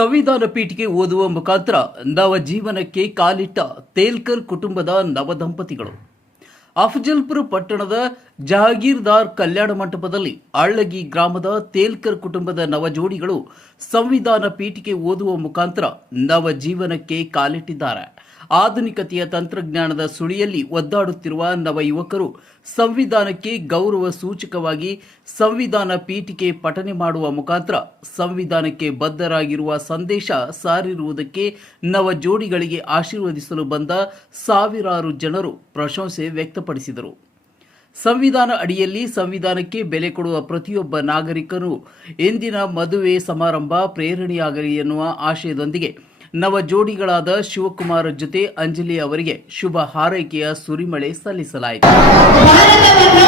ಸಂವಿಧಾನ ಪೀಠಿಕೆ ಓದುವ ಮುಖಾಂತರ ನವ ಜೀವನಕ್ಕೆ ಕಾಲಿಟ್ಟ ತೇಲ್ಕರ್ ಕುಟುಂಬದ ನವದಂಪತಿಗಳು. ಅಫಜಲ್ಪುರ ಪಟ್ಟಣದ ಜಹಾಗೀರ್ದಾರ್ ಕಲ್ಯಾಣ ಮಂಟಪದಲ್ಲಿ ಅಳ್ಳಗಿ ಗ್ರಾಮದ ತೇಲ್ಕರ್ ಕುಟುಂಬದ ನವ ಜೋಡಿಗಳು ಸಂವಿಧಾನ ಪೀಠಿಕೆ ಓದುವ ಮುಖಾಂತರ ನವ ಜೀವನಕ್ಕೆ ಕಾಲಿಟ್ಟಿದ್ದಾರೆ. ಆಧುನಿಕತೆಯ ತಂತ್ರಜ್ಞಾನದ ಸುಳಿಯಲ್ಲಿ ಒದ್ದಾಡುತ್ತಿರುವ ನವ ಯುವಕರು ಸಂವಿಧಾನಕ್ಕೆ ಗೌರವ ಸೂಚಕವಾಗಿ ಸಂವಿಧಾನ ಪೀಠಿಕೆ ಪಠನೆ ಮಾಡುವ ಮುಖಾಂತರ ಸಂವಿಧಾನಕ್ಕೆ ಬದ್ಧರಾಗಿರುವ ಸಂದೇಶ ಸಾರಿರುವುದಕ್ಕೆ ನವ ಜೋಡಿಗಳಿಗೆ ಆಶೀರ್ವದಿಸಲು ಬಂದ ಸಾವಿರಾರು ಜನರು ಪ್ರಶಂಸೆ ವ್ಯಕ್ತಪಡಿಸಿದರು. ಸಂವಿಧಾನ ಅಡಿಯಲ್ಲಿ ಸಂವಿಧಾನಕ್ಕೆ ಬೆಲೆ ಕೊಡುವ ಪ್ರತಿಯೊಬ್ಬ ನಾಗರಿಕರು ಇಂದಿನ ಮದುವೆ ಸಮಾರಂಭ ಪ್ರೇರಣೆಯಾಗಲಿ ಎನ್ನುವ ಆಶಯದೊಂದಿಗೆ ನವ ಜೋಡಿಗಳಾದ ಶಿವಕುಮಾರ್ ಜೊತೆ ಅಂಜಲಿ ಅವರಿಗೆ ಶುಭ ಹಾರೈಕೆಯ ಸುರಿಮಳೆ ಸಲ್ಲಿಸಲಾಯಿತು. ಸಮಾಜವಾಗಿ